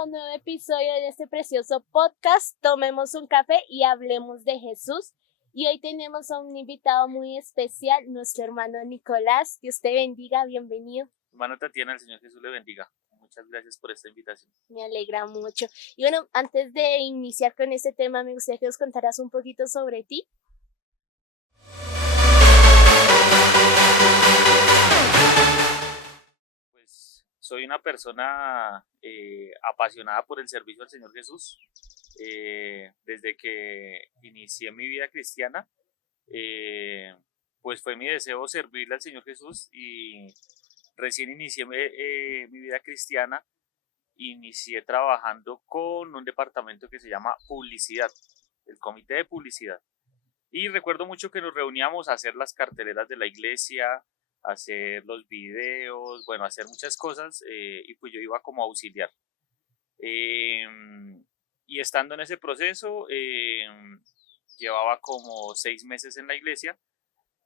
a un nuevo episodio de este precioso podcast. Tomemos un café y hablemos de Jesús. Y hoy tenemos a un invitado muy especial, nuestro hermano Nicolás. Dios te bendiga, bienvenido. Hermano Tatiana, el Señor Jesús le bendiga. Muchas gracias por esta invitación. Me alegra mucho. Y bueno, antes de iniciar con este tema, me gustaría que nos contaras un poquito sobre ti. Pues soy una persona apasionada por el servicio al Señor Jesús. Desde que inicié mi vida cristiana, pues fue mi deseo servirle al Señor Jesús y recién inicié mi vida cristiana. Inicié trabajando con un departamento que se llama publicidad, el comité de publicidad. Y recuerdo mucho que nos reuníamos a hacer las carteleras de la iglesia, hacer los videos, bueno, hacer muchas cosas, y pues yo iba como auxiliar. Y estando en ese proceso, llevaba como 6 meses en la iglesia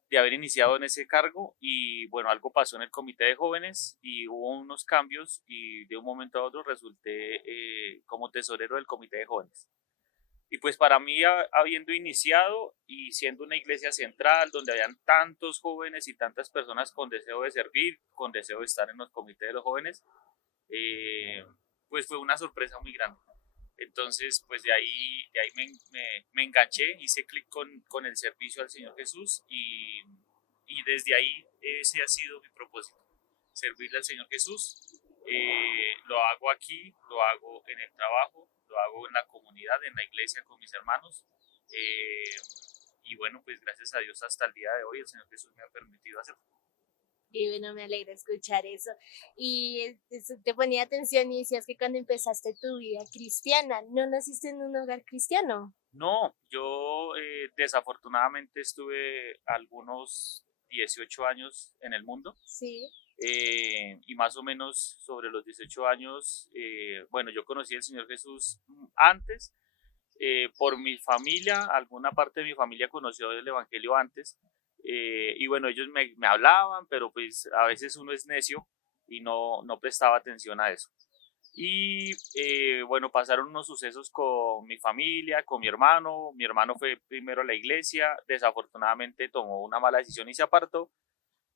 de haber iniciado en ese cargo y bueno, algo pasó en el comité de jóvenes y hubo unos cambios y de un momento a otro resulté como tesorero del comité de jóvenes. Y pues para mí, habiendo iniciado y siendo una iglesia central donde habían tantos jóvenes y tantas personas con deseo de servir, con deseo de estar en los comités de los jóvenes, pues fue una sorpresa muy grande. Entonces, pues de ahí me enganché, hice clic con el servicio al Señor Jesús y desde ahí ese ha sido mi propósito, servirle al Señor Jesús. Lo hago aquí, lo hago en el trabajo, lo hago en la comunidad, en la iglesia con mis hermanos. Y bueno, pues gracias a Dios hasta el día de hoy el Señor Jesús me ha permitido hacerlo. Y bueno, me alegra escuchar eso. Y eso te ponía atención y decías que cuando empezaste tu vida cristiana, ¿no naciste en un hogar cristiano? No, yo desafortunadamente estuve algunos 18 años en el mundo. Sí. Y más o menos sobre los 18 años, bueno, yo conocí al Señor Jesús antes, por mi familia, alguna parte de mi familia conoció el Evangelio antes, y bueno, ellos me hablaban, pero pues a veces uno es necio y no prestaba atención a eso. Y bueno, pasaron unos sucesos con mi familia, con mi hermano fue primero a la iglesia, desafortunadamente tomó una mala decisión y se apartó,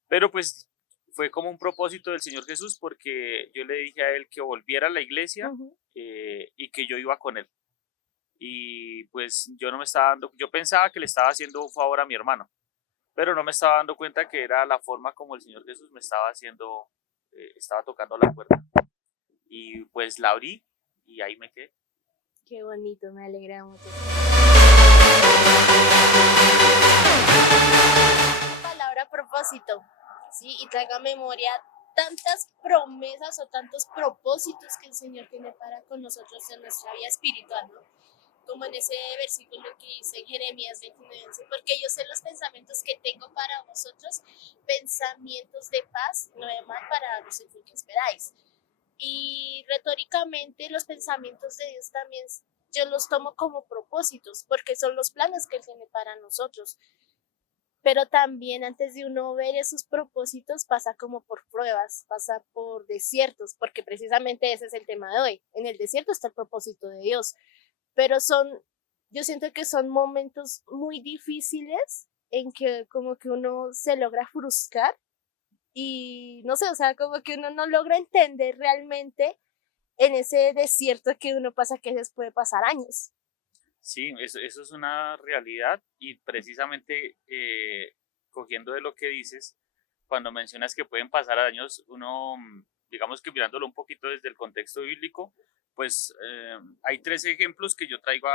pero pues fue como un propósito del Señor Jesús porque yo le dije a él que volviera a la iglesia, y que yo iba con él. Y pues yo no me estaba dando, yo pensaba que le estaba haciendo un favor a mi hermano, pero no me estaba dando cuenta que era la forma como el Señor Jesús me estaba haciendo, estaba tocando la puerta. Y pues la abrí y ahí me quedé. Qué bonito, me alegra mucho. La palabra propósito, ¿sí? Y traiga a memoria tantas promesas o tantos propósitos que el Señor tiene para con nosotros en nuestra vida espiritual, ¿no? Como en ese versículo que dice en Jeremías 29, porque yo sé los pensamientos que tengo para vosotros, pensamientos de paz, no de mal, para daros el fin que esperáis. Y retóricamente los pensamientos de Dios también yo los tomo como propósitos, porque son los planes que Él tiene para nosotros. Pero también antes de uno ver esos propósitos pasa como por pruebas, pasa por desiertos, porque precisamente ese es el tema de hoy. En el desierto está el propósito de Dios. Pero yo siento que son momentos muy difíciles en que como que uno se logra frustrar y no sé, o sea, como que uno no logra entender realmente en ese desierto que uno pasa, que les puede pasar años. Sí, eso es una realidad y precisamente cogiendo de lo que dices, cuando mencionas que pueden pasar años, uno, digamos que mirándolo un poquito desde el contexto bíblico, pues hay 3 ejemplos que yo traigo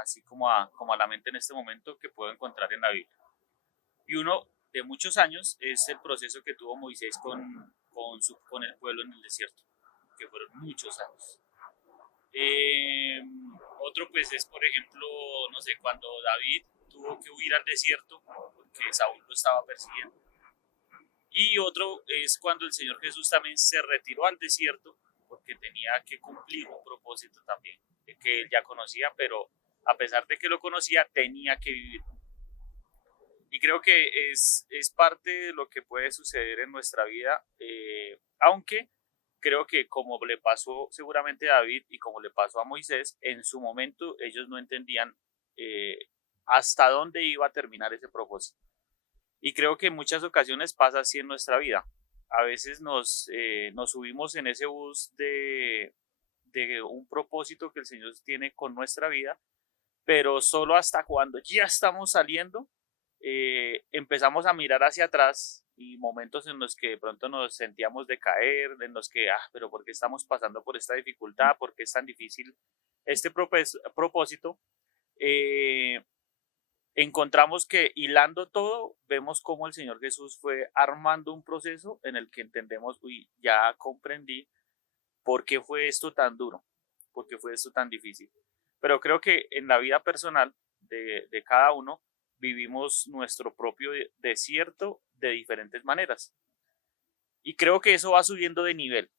así como a la mente en este momento que puedo encontrar en la Biblia. Y uno de muchos años es el proceso que tuvo Moisés con el pueblo en el desierto, que fueron muchos años. Otro pues es, por ejemplo, no sé, cuando David tuvo que huir al desierto porque Saúl lo estaba persiguiendo. Y otro es cuando el Señor Jesús también se retiró al desierto porque tenía que cumplir un propósito también, que él ya conocía, pero a pesar de que lo conocía, tenía que vivir. Y creo que es parte de lo que puede suceder en nuestra vida, aunque creo que como le pasó seguramente a David y como le pasó a Moisés, en su momento ellos no entendían eh, hasta dónde iba a terminar ese propósito. Y creo que en muchas ocasiones pasa así en nuestra vida. A veces nos subimos en ese bus de un propósito que el Señor tiene con nuestra vida, pero solo hasta cuando ya estamos saliendo empezamos a mirar hacia atrás y momentos en los que de pronto nos sentíamos decaer, en los que, pero ¿por qué estamos pasando por esta dificultad? ¿Por qué es tan difícil este propósito? Eh, Encontramos que hilando todo, vemos cómo el Señor Jesús fue armando un proceso en el que entendemos, uy, ya comprendí por qué fue esto tan duro, por qué fue esto tan difícil. Pero creo que en la vida personal de cada uno vivimos nuestro propio desierto de diferentes maneras. Y creo que eso va subiendo de nivel.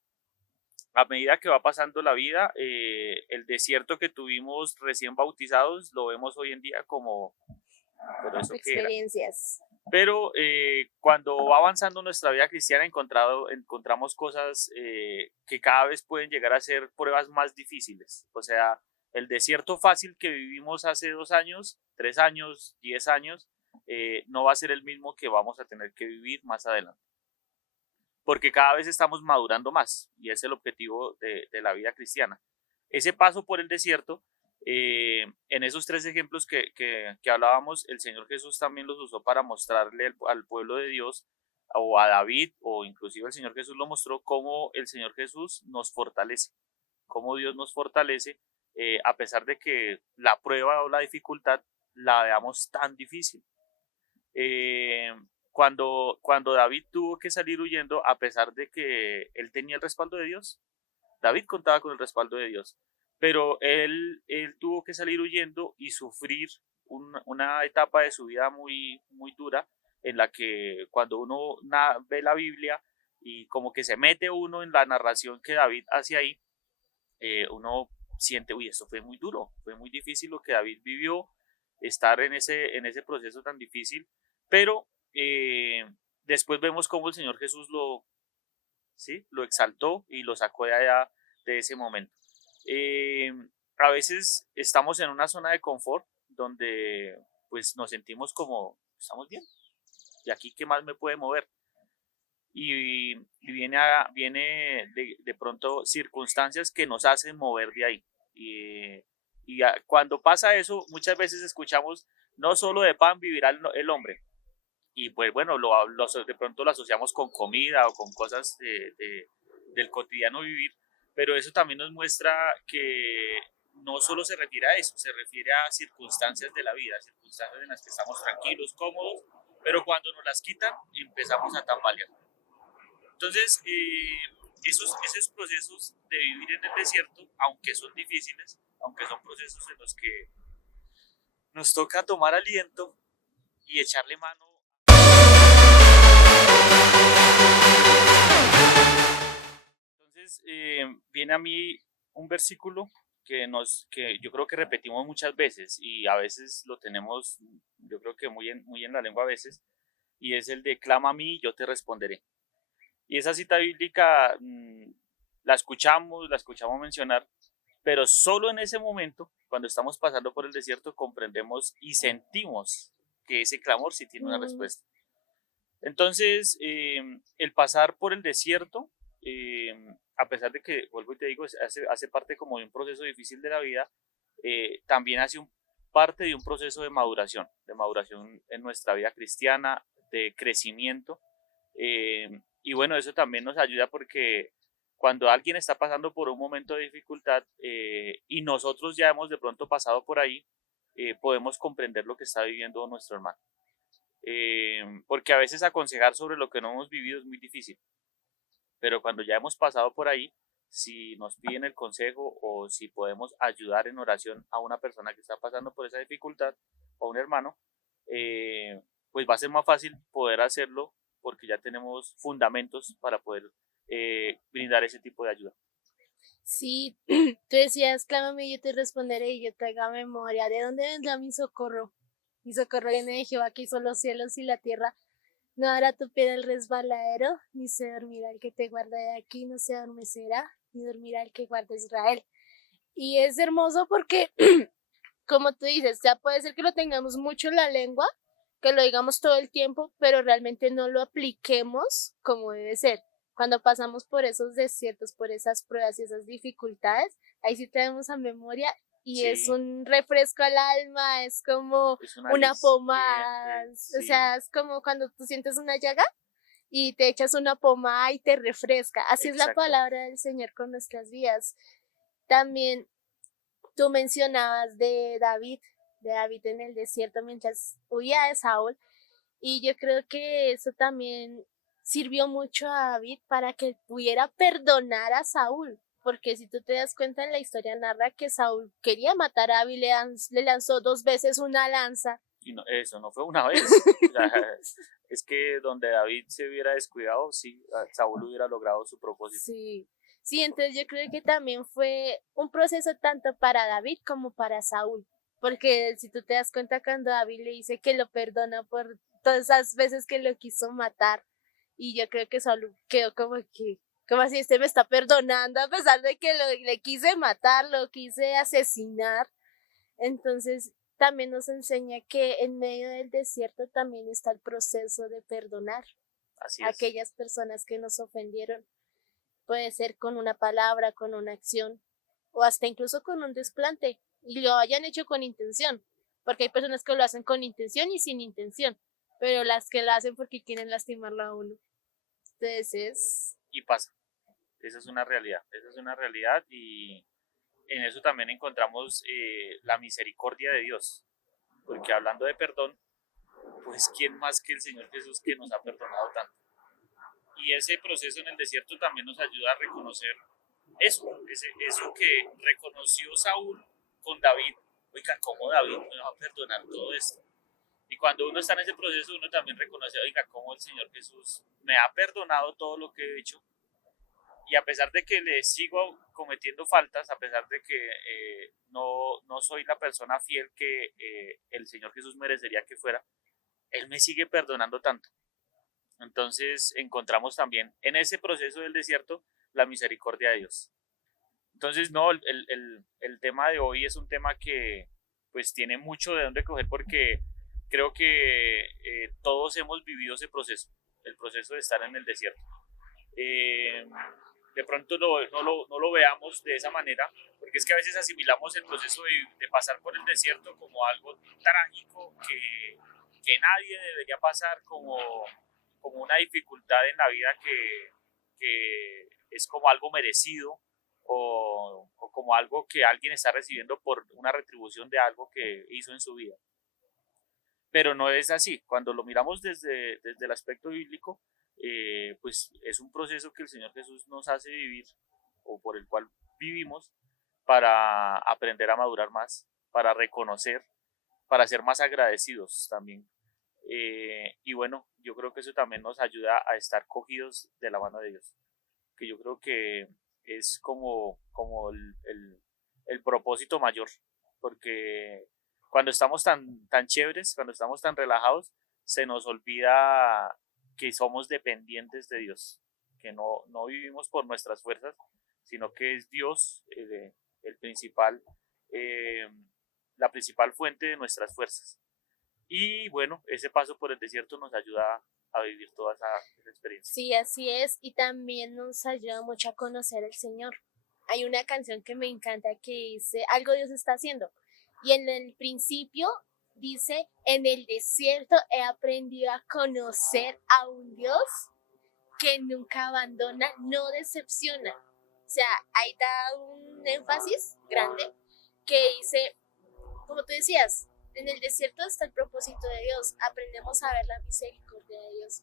A medida que va pasando la vida, el desierto que tuvimos recién bautizados lo vemos hoy en día como, ¿pero eso qué era? Experiencias. Pero cuando va avanzando nuestra vida cristiana encontramos cosas que cada vez pueden llegar a ser pruebas más difíciles. O sea, el desierto fácil que vivimos hace 2 años, 3 años, 10 años, no va a ser el mismo que vamos a tener que vivir más adelante. Porque cada vez estamos madurando más y es el objetivo de la vida cristiana. Ese paso por el desierto, en esos 3 ejemplos que hablábamos, el Señor Jesús también los usó para mostrarle al pueblo de Dios o a David, o inclusive el Señor Jesús lo mostró, cómo el Señor Jesús nos fortalece, cómo Dios nos fortalece, a pesar de que la prueba o la dificultad la veamos tan difícil. Cuando David tuvo que salir huyendo, a pesar de que él tenía el respaldo de Dios, David contaba con el respaldo de Dios, pero él tuvo que salir huyendo y sufrir una etapa de su vida muy, muy dura, en la que cuando uno ve la Biblia y como que se mete uno en la narración que David hace ahí, uno siente, uy, esto fue muy duro, fue muy difícil lo que David vivió, estar en ese proceso tan difícil, pero después vemos cómo el Señor Jesús lo exaltó y lo sacó de allá, de ese momento. A veces estamos en una zona de confort donde pues nos sentimos como, estamos bien, y aquí qué más me puede mover. Y viene de pronto circunstancias que nos hacen mover de ahí. Cuando pasa eso, muchas veces escuchamos, no solo de pan vivirá el hombre. Y pues bueno, de pronto lo asociamos con comida o con cosas del cotidiano vivir, pero eso también nos muestra que no solo se refiere a eso, se refiere a circunstancias de la vida, circunstancias en las que estamos tranquilos, cómodos, pero cuando nos las quitan empezamos a tambalear. Entonces, esos procesos de vivir en el desierto, aunque son difíciles, aunque son procesos en los que nos toca tomar aliento y echarle mano. Entonces, viene a mí un versículo que yo creo que repetimos muchas veces y a veces lo tenemos, yo creo que muy en la lengua a veces, y es el de clama a mí y yo te responderé. Y esa cita bíblica la escuchamos mencionar, pero solo en ese momento, cuando estamos pasando por el desierto, comprendemos y sentimos que ese clamor sí tiene una respuesta. Entonces, el pasar por el desierto, a pesar de que, vuelvo y te digo, hace parte como de un proceso difícil de la vida, también hace parte de un proceso de maduración en nuestra vida cristiana, de crecimiento. Y bueno, eso también nos ayuda porque cuando alguien está pasando por un momento de dificultad y nosotros ya hemos de pronto pasado por ahí, podemos comprender lo que está viviendo nuestro hermano. Porque a veces aconsejar sobre lo que no hemos vivido es muy difícil, pero cuando ya hemos pasado por ahí, si nos piden el consejo o si podemos ayudar en oración a una persona que está pasando por esa dificultad o un hermano, pues va a ser más fácil poder hacerlo porque ya tenemos fundamentos para poder brindar ese tipo de ayuda. Sí, tú decías, clámame y yo te responderé y yo te haga memoria. ¿De dónde vendrá mi socorro? Mi socorro viene de Jehová que hizo los cielos y la tierra. No hará tu pie del resbaladero, ni se dormirá el que te guarda de aquí, no se adormecerá, ni dormirá el que guarda Israel. Y es hermoso porque, como tú dices, ya puede ser que lo tengamos mucho en la lengua, que lo digamos todo el tiempo, pero realmente no lo apliquemos como debe ser. Cuando pasamos por esos desiertos, por esas pruebas y esas dificultades, ahí sí tenemos a memoria y es Sí, un refresco al alma, es como es un una pomada, aliciente, o sí, sea, es como cuando tú sientes una llaga y te echas una pomada y te refresca. Así es la exacto. palabra del Señor con nuestras vidas. También tú mencionabas de David en el desierto mientras huía de Saúl, y yo creo que eso también sirvió mucho a David para que pudiera perdonar a Saúl. Porque si tú te das cuenta en la historia narra que Saúl quería matar a David, le lanzó 2 veces una lanza. Y no, eso no fue una vez. O sea, es que donde David se hubiera descuidado, sí, Saúl hubiera logrado su propósito. Sí, sí, entonces yo creo que también fue un proceso tanto para David como para Saúl, porque si tú te das cuenta cuando David le dice que lo perdona por todas esas veces que lo quiso matar, y yo creo que Saúl quedó como así, este me está perdonando a pesar de que le quise matar, lo quise asesinar. Entonces también nos enseña que en medio del desierto también está el proceso de perdonar Así a es. aquellas personas que nos ofendieron. Puede ser con una palabra, con una acción o hasta incluso con un desplante y lo hayan hecho con intención, porque hay personas que lo hacen con intención y sin intención, pero las que lo hacen porque quieren lastimarlo a uno. Entonces Y pasa. Esa es una realidad y en eso también encontramos la misericordia de Dios. Porque hablando de perdón, pues ¿quién más que el Señor Jesús que nos ha perdonado tanto? Y ese proceso en el desierto también nos ayuda a reconocer eso que reconoció Saúl con David. Oiga, ¿cómo David me va a perdonar todo esto? Y cuando uno está en ese proceso, uno también reconoce, oiga, cómo el Señor Jesús me ha perdonado todo lo que he hecho. Y a pesar de que le sigo cometiendo faltas, a pesar de que no soy la persona fiel que el Señor Jesús merecería que fuera, Él me sigue perdonando tanto. Entonces encontramos también en ese proceso del desierto la misericordia de Dios. Entonces, no, el tema de hoy es un tema que pues tiene mucho de dónde coger porque creo que todos hemos vivido ese proceso, el proceso de estar en el desierto. Eh, de pronto no lo veamos de esa manera, porque es que a veces asimilamos el proceso de pasar por el desierto como algo trágico que nadie debería pasar, como una dificultad en la vida que es como algo merecido o como algo que alguien está recibiendo por una retribución de algo que hizo en su vida. Pero no es así. Cuando lo miramos desde el aspecto bíblico, pues es un proceso que el Señor Jesús nos hace vivir o por el cual vivimos para aprender a madurar más, para reconocer, para ser más agradecidos también. Y bueno, yo creo que eso también nos ayuda a estar cogidos de la mano de Dios, que yo creo que es como el propósito mayor, porque cuando estamos tan chéveres, cuando estamos tan relajados, se nos olvida que somos dependientes de Dios, que no vivimos por nuestras fuerzas, sino que es Dios el principal, eh, la principal fuente de nuestras fuerzas. Y bueno, ese paso por el desierto nos ayuda a vivir toda esa experiencia. sí, así es, y también nos ayuda mucho a conocer al Señor. Hay una canción que me encanta que dice, algo Dios está haciendo. Y en el principio dice, en el desierto he aprendido a conocer a un Dios que nunca abandona, no decepciona. O sea, ahí da un énfasis grande que dice, como tú decías, en el desierto está el propósito de Dios, aprendemos a ver la misericordia de Dios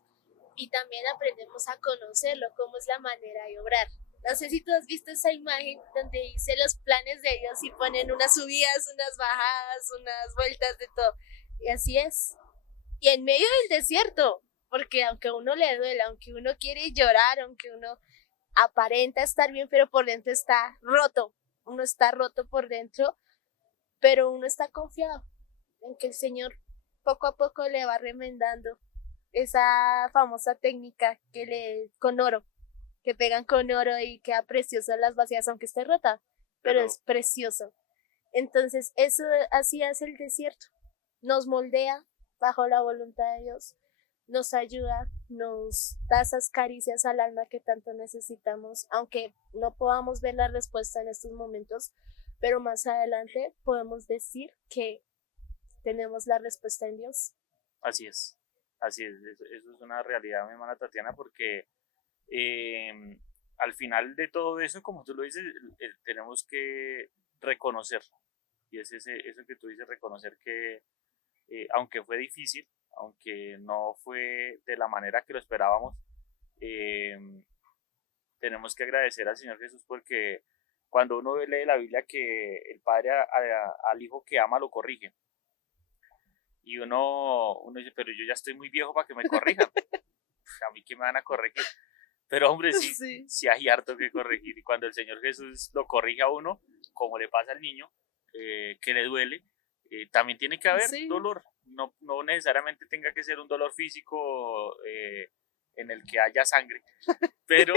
y también aprendemos a conocerlo, cómo es la manera de obrar. No sé si tú has visto esa imagen donde dice los planes de Dios y ponen unas subidas, unas bajadas, unas vueltas de todo. Y así es. Y en medio del desierto, porque aunque a uno le duela, aunque uno quiere llorar, aunque uno aparenta estar bien, pero por dentro está roto. Uno está roto por dentro, pero uno está confiado en que el Señor poco a poco le va remendando esa famosa técnica con oro, que pegan con oro y queda precioso las vacías, aunque esté rota, pero es precioso. Entonces, eso así es el desierto. Nos moldea bajo la voluntad de Dios, nos ayuda, nos da esas caricias al alma que tanto necesitamos, aunque no podamos ver la respuesta en estos momentos, pero más adelante podemos decir que tenemos la respuesta en Dios. Así es, eso es una realidad, mi hermana Tatiana, porque al final de todo eso, como tú lo dices, tenemos que reconocer, y es eso que tú dices, reconocer que aunque fue difícil, aunque no fue de la manera que lo esperábamos, tenemos que agradecer al Señor Jesús, porque cuando uno lee la Biblia que el Padre al Hijo que ama lo corrige, y uno dice, pero yo ya estoy muy viejo para que me corrijan, a mí que me van a corregir, pero hombre, sí hay harto que corregir, y cuando el Señor Jesús lo corrige a uno, como le pasa al niño, que le duele, también tiene que haber dolor, no necesariamente tenga que ser un dolor físico en el que haya sangre, pero,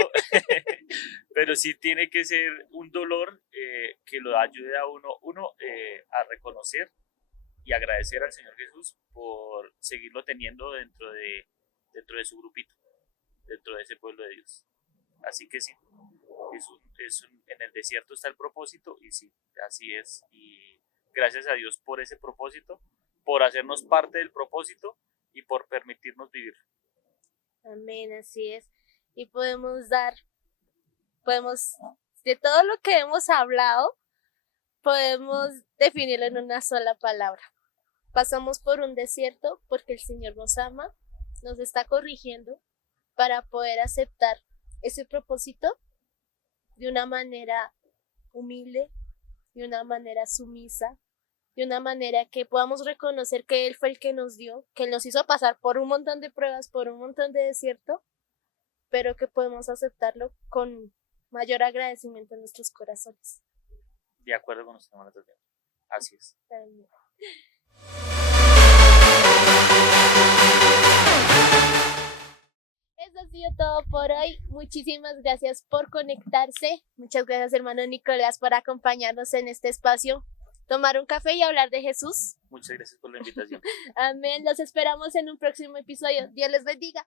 pero sí tiene que ser un dolor que lo ayude a uno a reconocer y agradecer al Señor Jesús por seguirlo teniendo dentro de su grupito, dentro de ese pueblo de Dios. Así que sí, en el desierto está el propósito, y sí, así es, y gracias a Dios por ese propósito, por hacernos parte del propósito y por permitirnos vivir. Amén, así es. Y de todo lo que hemos hablado, podemos definirlo en una sola palabra. Pasamos por un desierto porque el Señor nos ama, nos está corrigiendo para poder aceptar ese propósito de una manera humilde, de una manera sumisa, de una manera que podamos reconocer que Él fue el que nos dio, que Él nos hizo pasar por un montón de pruebas, por un montón de desierto, pero que podemos aceptarlo con mayor agradecimiento en nuestros corazones. De acuerdo con usted, hermana Tatiana. Así es. Amén. Eso ha sido todo por hoy. Muchísimas gracias por conectarse. Muchas gracias, hermano Nicolás, por acompañarnos en este espacio. Tomar un café y hablar de Jesús. Muchas gracias por la invitación. Amén. Los esperamos en un próximo episodio. Dios les bendiga.